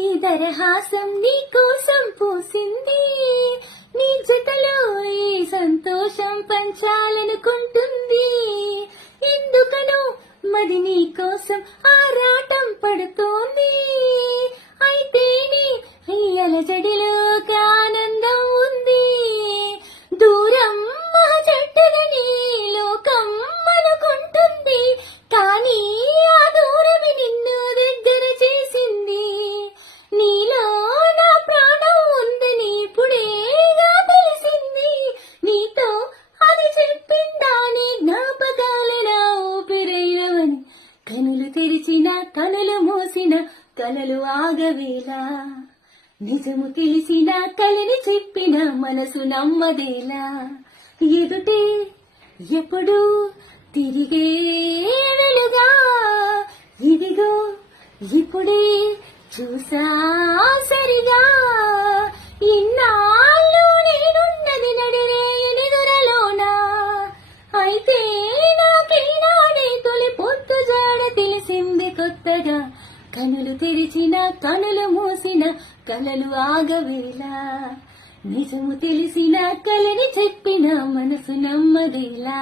ఈ దరహాసం నీ కోసం పూసింది, నీ జతలో ఈ సంతోషం పంచాలనుకుంటుంది. ఎందుకనో మది నీ కోసం ఆరాటం పడుతోంది. అయితే నీ ఈ అలజడిలో ఒక ఆనందం ఉంది. దూరం మహజట్టదని లోకం అనుకుంటుంది, కానీ ఆ దూరమే నిన్ను దగ్గర చేసింది. నీలో నా ప్రాణం ఉందని ఇప్పుడేగా తెలిసింది. నీతో అది చెప్పిందాని జ్ఞాపకాలన ఊపిరైనవని. కనులు తెరిచిన కనులు మూసిన కలలు ఆగవేలా, నిజము తెలిసిన కలని చెప్పిన మనసు నమ్మదేలా. ఎదుటే ఎప్పుడు తిరిగే వెలుగా, ఇదిగో ఇప్పుడే చూసా సరిగా. ఇన్నాళ్ళు నేనున్నది నడిరేయని దొరలోనా, అయితే నాకేనాడే తొలి పొత్తు జాడ తెలిసింది కొత్తగా. కనులు తెరిచిన కనులు మూసిన కలలు ఆగవేలా, నిజము తెలిసిన కలని చెప్పిన మనసు నమ్మదేలా.